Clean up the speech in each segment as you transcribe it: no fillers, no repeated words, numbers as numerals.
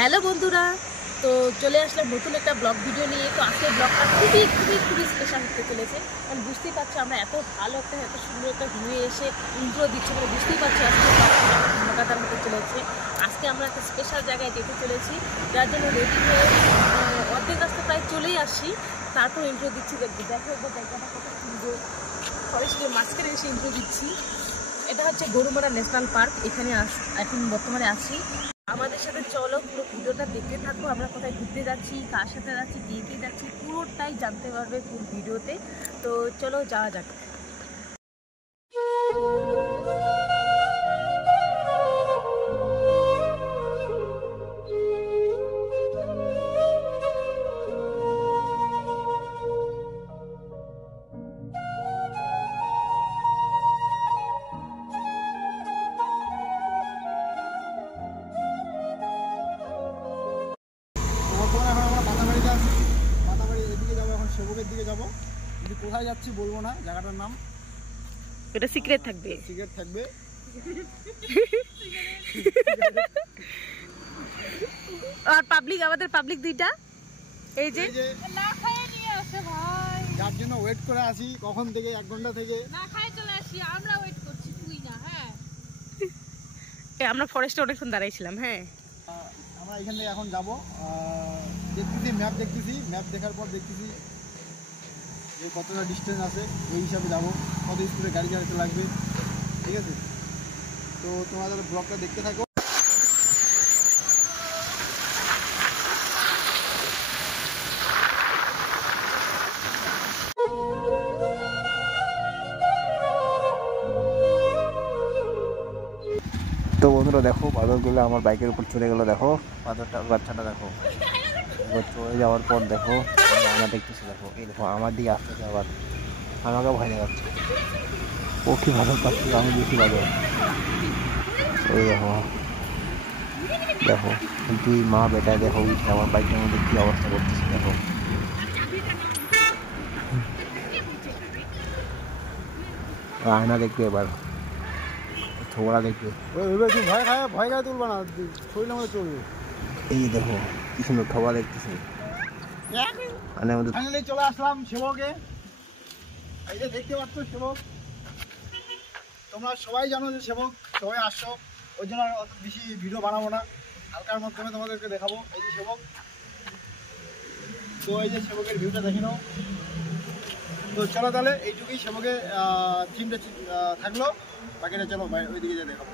Hello বন্ধুরা, তো চলে আসলাম নতুন একটা ব্লগ ভিডিও নিয়ে। তো আজকের ব্লগটা খুবই স্পেশাল হতে চলেছে। কারণ বুঝতেই পারছো আমরা এত সুন্দর একটা ঘুরে এসে ইন্ট্রো দিচ্ছি, মানে বুঝতেই পারছো আজকে ধামাকাদার হতে চলেছে। আজকে আমরা একটা স্পেশাল জায়গায় যেতে চলেছি, যার জন্য রেডি হয়ে অর্ধেক রাস্তা প্রায় চলেই আসি। তারপর ইন্ট্রো দিচ্ছি, দেখো একবার জায়গাটা কত সুন্দর, ফরেস্টের মাঝখানে এসে ইন্ট্রো দিচ্ছি। এটা হচ্ছে গরুমারা ন্যাশনাল পার্ক, এখানে এখন বর্তমানে আছি। আমাদের সাথে চলো, পুরো ভিডিওটা দেখতে থাকো। আমরা কোথায় ঘুরতে যাচ্ছি, কার সাথে যাচ্ছি, কে যাচ্ছি, পুরোটাই জানতে পারবে পুরো ভিডিওতে। তো চলো যাওয়া যাক। কোথায় যাচ্ছি বলবো না, জায়গাটার নাম এটা সিক্রেট থাকবে, আর পাবলিক, আমাদের পাবলিক দুইটা এই যে না খাইয়ে নিয়ে আসে ভাই, যার জন্য ওয়েট করে আসি কখন থেকে, 1 ঘন্টা থেকে না খাই চলে আসি। আমরা ওয়েট করছি, তুই না। হ্যাঁ, আমরা ফরেস্টে অনেকক্ষণ দাঁড়াইছিলাম। হ্যাঁ, আমরা এখান থেকে এখন যাবো, দেখতেছি ম্যাপ দেখার পর দেখতেছি যে কতটা ডিস্টেন্স আছে, ওই হিসাবে যাবো, কত স্পিডে গাড়ি চালাতে লাগবে। ঠিক আছে, তো তোমাদের ব্লগটা দেখতে থাকো। তো বন্ধুরা দেখো, বাদরগুলো আমার বাইকের উপর চলে গেলো। দেখো বাচ্চাটা দেখো, চলে যাওয়ার পর দেখো আমার দেখতেছি, দেখো এই দেখো আমার দিকে আসতেছে, আবার আমাকে ভয় দেখাচ্ছে। ও কি ভালো পাচ্ছি, আমি বেশি ভালো। ওই দেখো দেখো দুই মা বেটা দেখো উঠে আমার বাইকের মধ্যে কি অবস্থা করতেছে। দেখো আয়না দেখবে, এবার ছোড়া দেখবে, ভয় খায় তুলবা না, শরীরের মধ্যে চলবে। এই দেখো কি সুন্দর ঠোবা দেখতেছে। ফাইনালি চলে আসলাম সেবকে। এই যে দেখতে পাচ্ছ সেবক, তোমরা সবাই জানো যে সেবক, সবাই আসছো, ওই জন্য অত বেশি ভিডিও বানাবো না, হালকার মাধ্যমে তোমাদেরকে দেখাবো। এই যে সেবক, তো এই যে সেবকের ভিউটা দেখে নাও। তো চলো তাহলে এইটুকুই সেবকে থিমটা থাকলো, বাকিটা চলো ওইদিকে যে দেখাবো।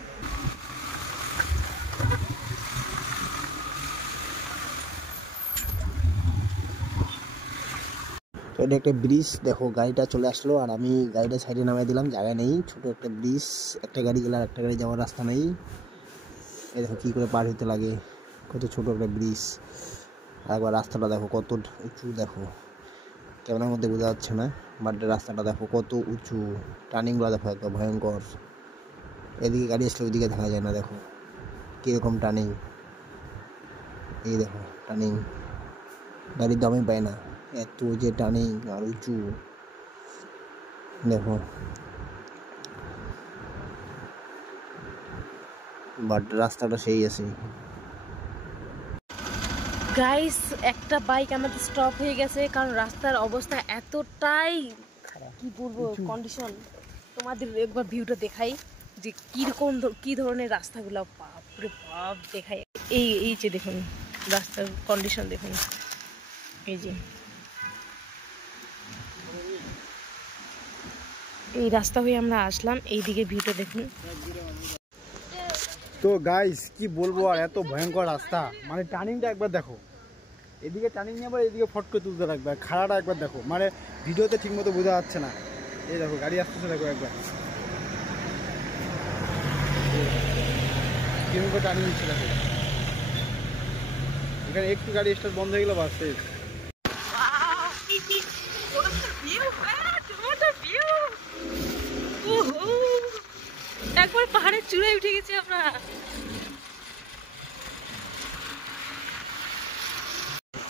তো এটা একটা ব্রিজ, দেখো গাড়িটা চলে আসলো আর আমি গাড়িটা সাইডে নামিয়ে দিলাম, জায়গা নেই, ছোট একটা ব্রিজ, একটা গাড়ি গেলে আর একটা গাড়ি যাওয়ার রাস্তা নেই। এই দেখো কী করে পার হতে লাগে, কত ছোট একটা ব্রিজ। আর একবার রাস্তাটা দেখো কত উঁচু, দেখো ক্যামেরার মধ্যে বোঝা যাচ্ছে না, বাট রাস্তাটা দেখো কত উঁচু, টার্নিংগুলো দেখো একদম ভয়ঙ্কর। এদিকে গাড়ি আসলে ওইদিকে দেখা যায় না, দেখো কীরকম টার্নিং। এই দেখো টার্নিং, গাড়ির দামই পায় না, এত যে টার্নিং আর উঁচু। দেখো বাট রাস্তাটা সেই আছে। গাইস, একটা বাইক আমাদের স্টপ হয়ে গেছে, কারণ রাস্তার অবস্থা এতটাই কি বলবো কন্ডিশন। তোমাদের একবার ভিউটা দেখাই যে কি ধরনের রাস্তাগুলো, বাপরে বাপ দেখাই। এই যে দেখুন রাস্তার কন্ডিশন, দেখুন এই যে এই রাস্তা হয়ে আমরা আসলাম, এইদিকে ভিউটা দেখুন। তো গাইস কি বলবো, আর এত ভয়ঙ্কর রাস্তা, মানে টার্নিংটা একবার দেখো, এদিকে টার্নিং নিয়ে আবার এদিকে ফট করে তুলতে লাগবে, আর খাড়াটা একবার দেখো, মানে ভিডিওতে ঠিক মতো বোঝা যাচ্ছে না। এই দেখো গাড়ি আসতেছে, দেখো একবার কিভাবে টার্নিং নিচ্ছে, দেখো এখানে একটু গাড়ি স্টার্ট বন্ধ হয়ে গেলো, বাস শেষ। একবার পাহাড়ের চূড়ায় উঠে গেছি আমরা।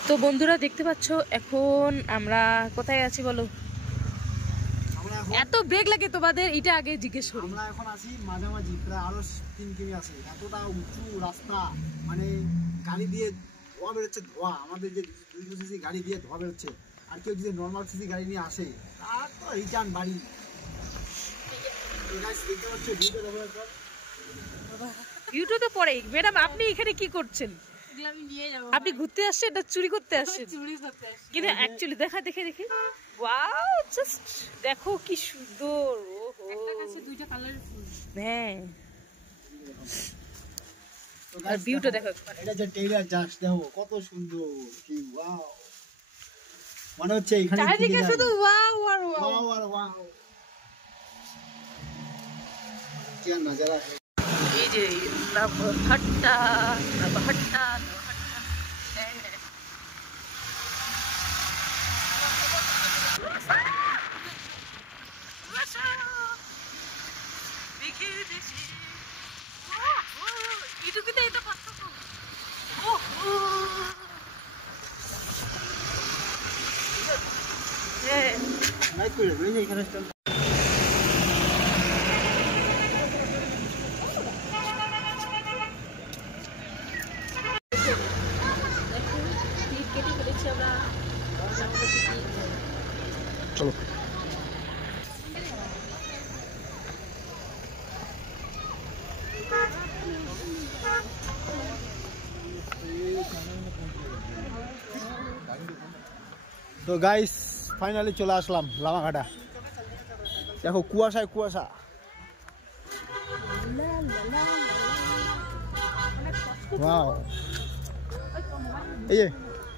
তো বন্ধুরা দেখতে পাচ্ছ এখন আমরা কোথায় আছি বলো? এত বেগ লাগে তোমাদের, এটা আগে জিজ্ঞেস করি। আমরা এখন আছি মাঝামাঝি, প্রায় আরো 3 কিমি আছে, এতটা উঁচু রাস্তা, মানে গাড়ি দিয়ে ধোয়া বেরোচ্ছে, ধোয়া আমাদের যে 200 সিসি গাড়ি দিয়ে ধোয়া বেরোচ্ছে, আর কেউ যদি নর্মাল সিসি গাড়ি নিয়ে আসে তার তো রিটার্ন বাড়ি। দেখতে পাচ্ছ ভিউটা দেখো একবার। ভিউটা তো পরেই। ম্যাডাম আপনি এখানে কি করছেন? আমি নিয়ে যাবো। আপনি ঘুরতে আসছেন না চুরি করতে আসছেন? চুরি করতে আসি। কিন্তু অ্যাকচুয়ালি দেখে ওয়াও, জাস্ট দেখো কি সুন্দর। ওহো, একটা গাছে দুইটা কালারের ফুল। হ্যাঁ, তো আর guys, ভিউটা দেখো একবার। এটা যে টেইলার জাস্ট দেখো কত সুন্দর কি, ওয়াও। মনে হচ্ছে এখানে চারিদিকে শুধু ওয়াও আর ওয়াও। ওয়াও আর ওয়াও। কি নজারা है। এই যে নবহট্টা, নবহট্টা, নবহট্টা। দেখি এটুকুতে এটা কষ্ট। হ্যাঁ, নাইট করে বুঝে এখানে স্টল। কেটে ফেলেছি আমরা। চলো তো গাইস ফাইনালি চলে আসলাম লামাঘাটা। দেখো কুয়াশায় কুয়াশা। ওয়াও, এই যে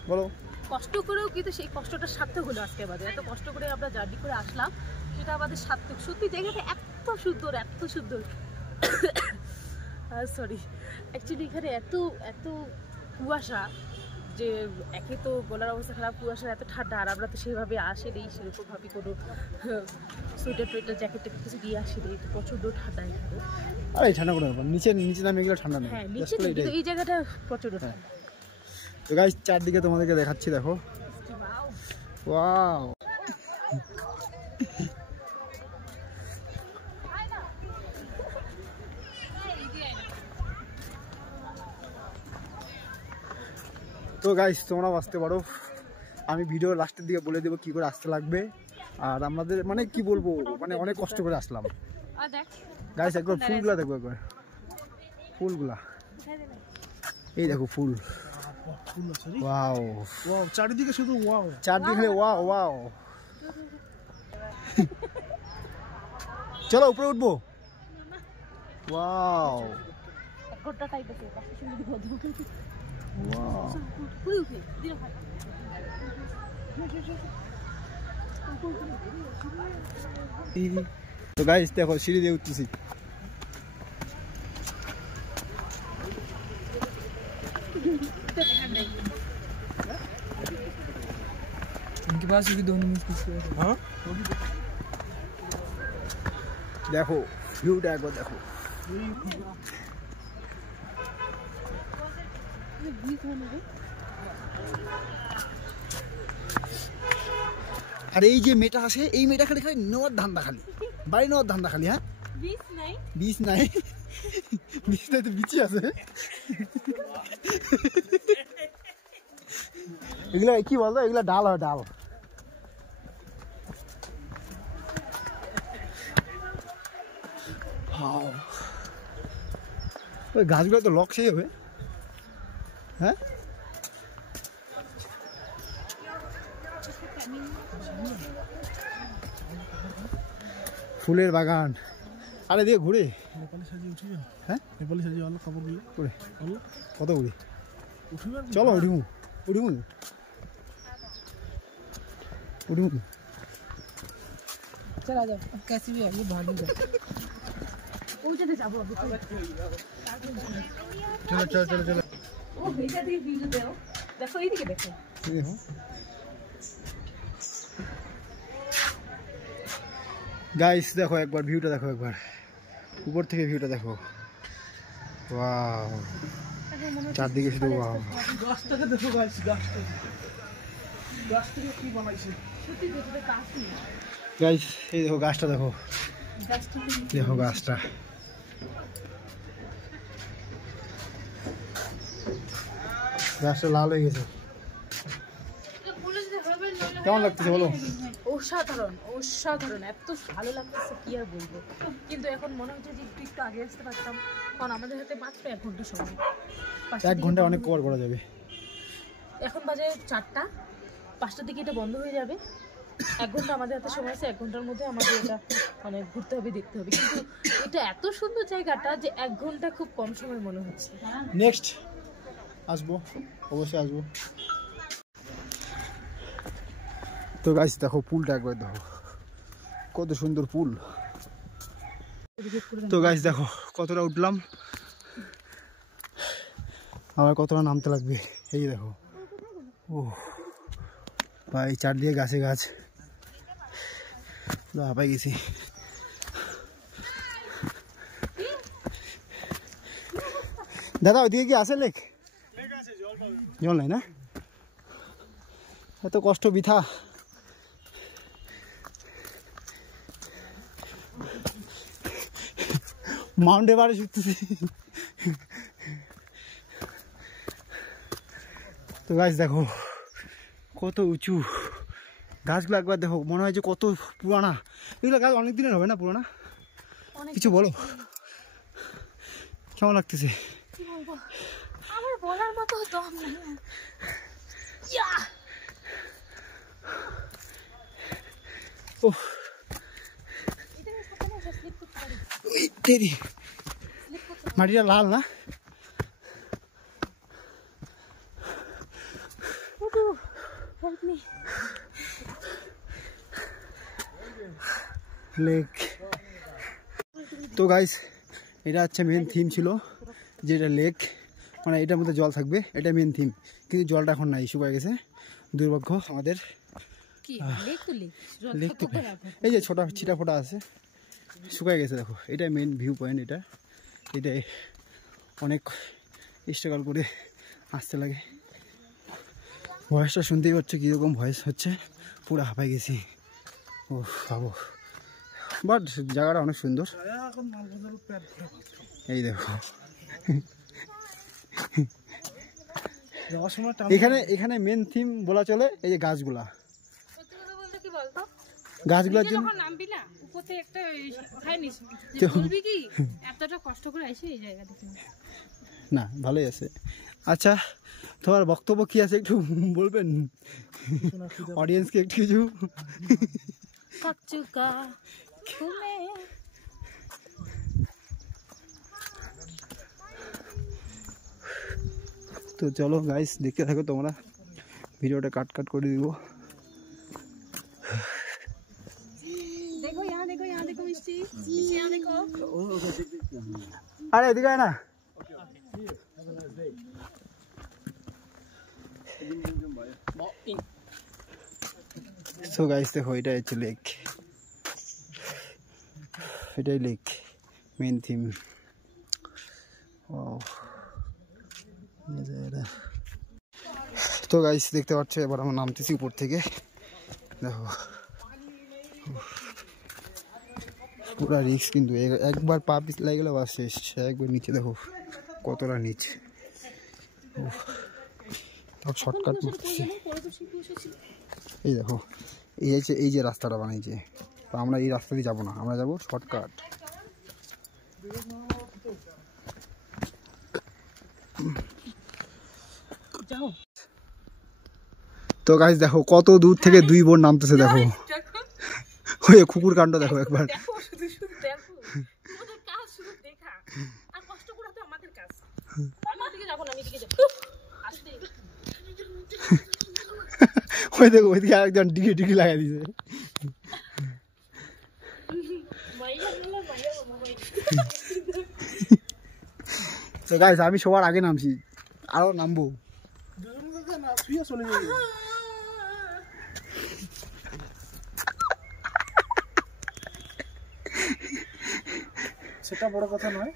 বলো। কষ্ট করেও কিন্তু সেই কষ্টটা সার্থক হলো আজকে আমাদের। এত কষ্ট করে আমরা জার্নি করে আসলাম, সেটা আমাদের সার্থক। সত্যি জায়গাটা এত সুন্দর, এত সুন্দর। সরি, অ্যাকচুয়ালি এখানে এত এত কুয়াশা যে একে তো গলার অবস্থা খারাপ, কুয়াশার এত ঠান্ডা। আর আমরা তো সেভাবে আসেনি, সেরকমভাবে কোনো সোয়েটার টোয়েটার জ্যাকেট ট্যাকেট কিছু দিয়ে আসেনি। তো প্রচণ্ড ঠান্ডা এখানে। আরে ঠান্ডা কোনো ব্যাপার, নিচে নিচে নামে গেলে ঠান্ডা নেই। হ্যাঁ, নিচে তো, কিন্তু এই জায়গাটা প্রচণ্ড ঠান্ডা। তো গাইস চারদিকে তোমাদেরকে দেখাচ্ছি, দেখো ওয়াও। তো গাইস তোমরাও আসতে পারো, আমি ভিডিও লাস্টের দিকে বলে দেবো কি করে আসতে লাগবে। আর আমাদের মানে কি বলবো, মানে অনেক কষ্ট করে আসলাম। গাইস একবার ফুলগুলা দেখো, একবার ফুলগুলা, এই দেখো ফুল। ওয়াও ওয়াও, চারিদিকে শুধু ওয়াও। চারদিকে ওয়াও ওয়াও। চলো উপরে উঠবো। ওয়াও ঘরটা টাইপ আছে, পাশে সুন্দর ঘর। ওয়াও। পুরো উঠে দিলে ভাই। তো গাইস দেখো সিঁড়ি দিয়ে উঠতেছি। इनके पास भी दोनों मिनट कुछ हाँ দেখো ভিউটা একবার দেখো। আর এই যে মেয়েটা আছে, এই মেয়েটা খালি খালি নেওয়ার ধান্দা, খালি বাড়ি নেওয়ার ধান্দা খালি। হ্যাঁ, বিষ নাই, বিষ নাই, বিষ নাই তো বিচি আছে। এগুলা কি বলতো, এগুলা ডাল হয়, ডাল। ওই গাছগুলো তো লক সেই হবে। হ্যাঁ, ফুলের বাগান। আরে দিয়ে ঘুরে नेपाली साजिए उठिबेन হ্যাঁ, नेपाली साजिए वाला खबर दिए করে वाला কত ঘুরে। उठिबेन চলো উঠিমু উঠিমু উঠিমু। চলা যাও। कैसे भी आइए भाग जाओ। পৌঁছাতে যাবো আমি। চলো চলো চলো চলো। ও এটা দিয়ে ভিডিও দাও, দেখো এইদিকে দেখো। দেখো গাইস, দেখো একবার ভিউটা দেখো, একবার উপর থেকে ভিউটা দেখো। ওয়াও, চারদিকে শুধু ওয়াও। গাছটাকে দেখো গাইস, গাছটাকে কি বানাইছে। সত্যি দেখতে কাশি। গাইস এই দেখো গাছটা দেখো, দেখো গাছটা। গাছটা লাল হয়ে গেছে। কেমন লাগতেছে বলো? অসাধারণ অসাধারণ, এত ভালো লাগতেছে কি আর বলবো। কিন্তু এখন মনে হচ্ছে যে একটু একটু আগে আসতে পারতাম, কারণ আমাদের হাতে মাত্র 1 ঘন্টা সময়। 1 ঘন্টা অনেক কভার করা যাবে। এখন বাজে 4টা, 5টার দিকে এটা বন্ধ হয়ে যাবে। 1 ঘন্টা আমাদের হাতে সময় আছে, 1 ঘন্টার মধ্যে আমাদের এটা মানে ঘুরতে হবে, দেখতে হবে। কিন্তু এটা এত সুন্দর জায়গাটা যে 1 ঘন্টা খুব কম সময় মনে হচ্ছে। নেক্সট আসবো, অবশ্যই আসবো। তো গাইস দেখো পুলটা একবার দেখো, কত সুন্দর পুল। তো গাইস দেখো কতটা উঠলাম, আবার কতটা নামতে লাগবে। এই দেখো, ও ভাই চারদিকে গাছে গাছ, হাঁপাই গেছি। দাদা ওইদিকে কি আছে লেক? জল নাই না, এত কষ্ট বৃথা। মাউন্ট এভারেস্ট উঠতেছি। তো গাছ দেখো কত উঁচু, গাছগুলো একবার দেখো, মনে হয় যে কত পুরানা। এগুলো গাছ অনেক দিনের হবে না পুরানা? কিছু বলো, কেমন লাগতেছে? কি বলবো, আমার বলার মতো দম নেই। ইয়া ও মাটিটা লাল না? লেক। তো গাইস এটা হচ্ছে মেন থিম ছিল, যেটা লেক, মানে এটার মধ্যে জল থাকবে, এটা মেন থিম। কিন্তু জলটা এখন নাই, শুকায় গেছে, দুর্ভাগ্য আমাদের। লেক তো এই যে ছোটা ছিটা ফোটা আছে, শুকায় গেছে। দেখো এটাই মেন ভিউ পয়েন্ট, এটাই অনেক স্ট্রাগল করে আসতে লাগে। ভয়েসটা শুনতেই পাচ্ছ কীরকম ভয়েস হচ্ছে, পুরো হাঁপাই গেছি। ও ভাবো, বাট জায়গাটা অনেক সুন্দর। এই দেখো এখানে মেন থিম বলা চলে এই যে গাছগুলা, গাছগুলার জন্য না ভালোই আছে। আচ্ছা তোমার বক্তব্য কি আছে একটু বলবেন অডিয়েন্সকে একটু কিছু? তো চলো গাইস দেখতে থাকো তোমরা, ভিডিওটা কাট করে দিব। আরে এদিকে আয় না। সো গাইস দেখো এটা হচ্ছে লেক, এটাই লেক মেন থিম। তো গাইস দেখতে পাচ্ছ এবার আমরা নামতেছি উপর থেকে, দেখো পুরা রিস্ক, কিন্তু একবার পা পিছলাই গেলে বাস শেষ। একবার নিচে দেখো কতটা নিচ, শর্টকাট মারতেছি। এই দেখো এই যে রাস্তাটা বানাইছে, তো আমরা এই রাস্তা দিয়ে যাবো না, আমরা যাবো শর্টকাট। তো গাইস দেখো কত দূর থেকে 2 বোন নামতেছে, দেখো ওই কুকুর কাণ্ড দেখো একবার। ওই দেখো ওইদিকে আরেকজন ডিগি লাগাই দিছে। তো গাইস আমি সবার আগে নামছি, আরো নামবো। সেটা বড় কথা নয়।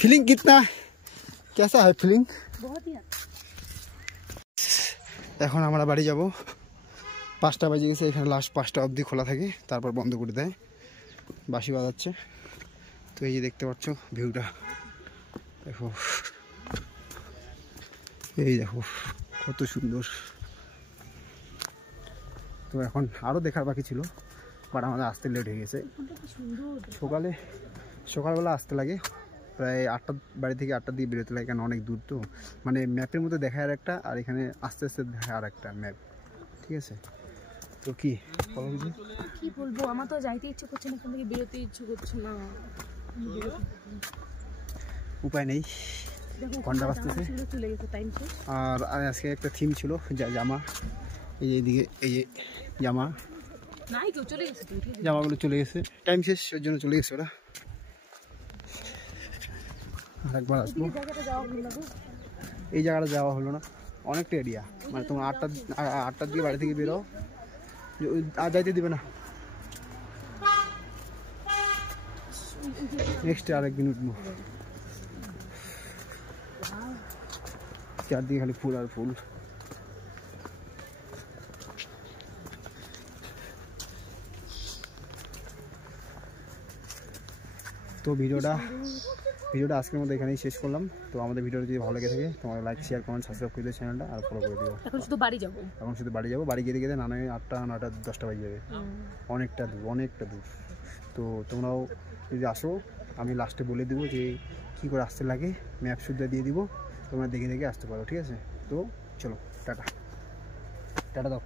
फीलिंग कितना कैसा है फीलिंग? এখন আমরা বাড়ি যাব, 5টা বাজে গেছে, এখানে লাস্ট 5টা অবধি খোলা থাকে, তারপর বন্ধ করে দেয়, বাঁশি বাজাচ্ছে। তো এই যে দেখতে পাচ্ছ ভিউটা দেখো, এই দেখো কত সুন্দর। তো এখন আরও দেখার বাকি ছিল, বাট আমাদের আসতে লেট হয়ে গেছে। সকালবেলা আসতে লাগে প্রায় 8টার বাড়ি থেকে 8টার দিকে বেরোতে লাগে, কারণ অনেক দূর তো, মানে ম্যাপের মধ্যে দেখায় আর একটা, আর এখানে আস্তে আস্তে দেখায় আর একটা ম্যাপ, ঠিক আছে। তো কি বলো কিছু? কি বলবো, আমার তো যাইতে ইচ্ছে করছে না, এখান থেকে বেরোতে ইচ্ছে করছে না। উপায় নেই, ঘন্টা বাজতেছে। চলে গেছে টাইম শেষ। আর আজকে একটা থিম ছিল জামা, এই যে এইদিকে এই যে জামা, নাই কেউ চলে গেছে, জামাগুলো চলে গেছে, টাইম শেষ, ওর জন্য চলে গেছে ওরা। আরেকবার আসবো। এই জায়গাটা যাওয়া হলো না, অনেকটা এরিয়া, মানে তোমার 8টার দিকে বাড়ি থেকে বেরো, আর যাইতে দিবে না। নেক্সট আরেকদিন উঠবো, চারদিকে খালি ফুল আর ফুল। তো ভিডিওটা আজকের মধ্যে এখানেই শেষ করলাম। তো আমাদের ভিডিওটা যদি ভালো লেগে থাকে তোমরা লাইক, শেয়ার, কমেন্ট, সাবস্ক্রাইব করে দিও চ্যানেলটা, আর ফলো করে দিও। এখন শুধু বাড়ি যাবো, বাড়ি গিয়ে গেলে নানা 8টা 9টা 10টা বাজে যাবে, অনেকটা দূর। তো তোমরাও যদি আসো, আমি লাস্টে বলে দেবো যে কী করে আসতে লাগে, ম্যাপ সুদ্ধা দিয়ে দিব, তোমরা দেখে আসতে পারো, ঠিক আছে। তো চলো, টাটা দাও।